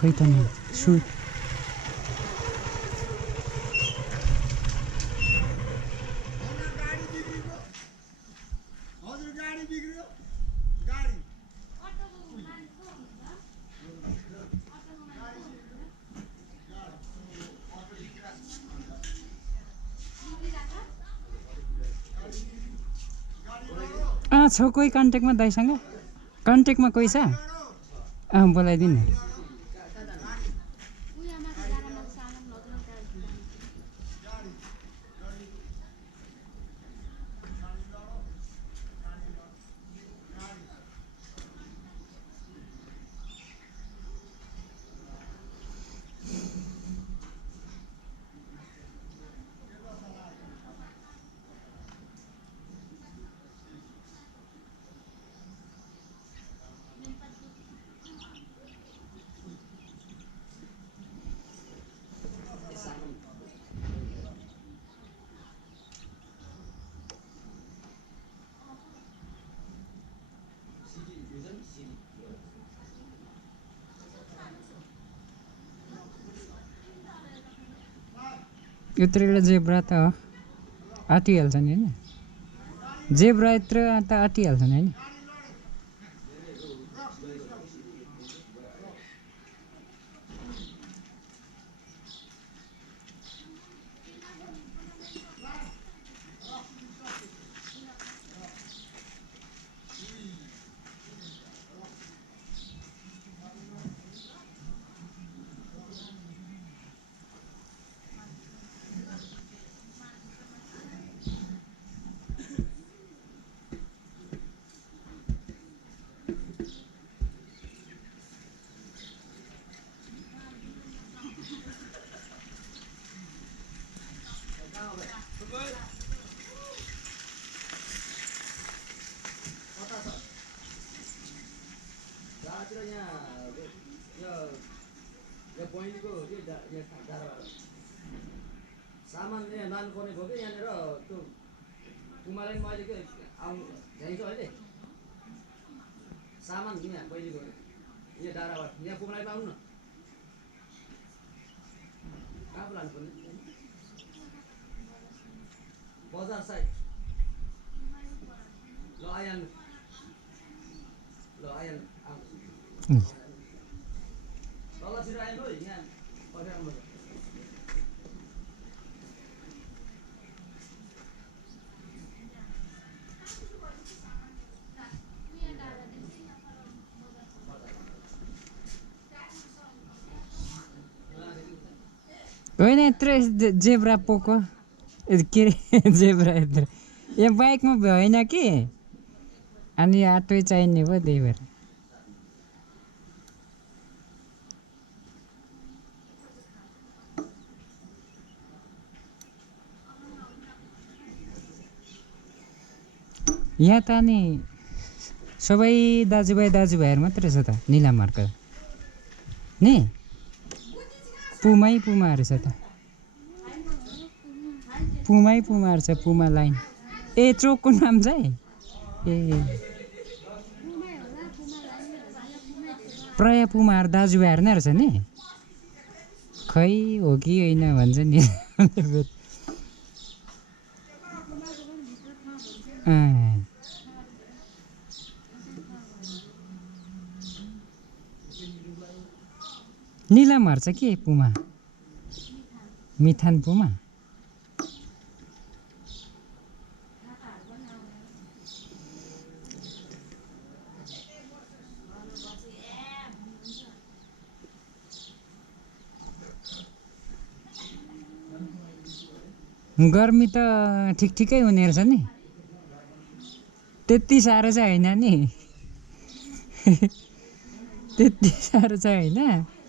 खै त नि सु छ कोही कन्ट्याक्टमा दाइसँग कन्ट्याक्टमा कोही छ बोलाइदिनु न यत्रो एउटा जेब्रा त हो आँटिहाल्छ नि होइन जेब्रा यत्रो त आँटिहाल्छ नि होइन सामान यहाँ लानुपर्ने भयो कि यहाँनिर त्यो पुमालाई मैले के आउनु भ्याइन्छ अहिले सामान यहाँ बहिनी गयो यहाँ डाँडाबाट यहाँ पुमालाई आउनु न कहाँ पो लानुपर्ने बजार साइड ल आइहाल्नु ल आइहाल्नु तल छिटो आइहाल्नु है यहाँ पर्खिराउनु होइन यत्रो जेब्रा पोको के अरे जेब्रा यत्रो यहाँ बाइकमा भएन कि अनि आटो चाहिने भयो त्यही भएर यहाँ त नि सबै दाजुभाइहरू मात्रै छ त निलामहरुको नि पुमाहरू छ त पुमाहरू छ पुमा लाइन ए चोकको नाम चाहिँ ए प्राय पुमाहरू दाजुभाइहरू नै रहेछ नि खै हो कि होइन भन्छ नि निलामहरु छ के पुमा मिठान पुमा गर्मी त ठिकै हुने रहेछ नि त्यति साह्रो चाहिँ होइन नि त्यति साह्रो चाहिँ होइन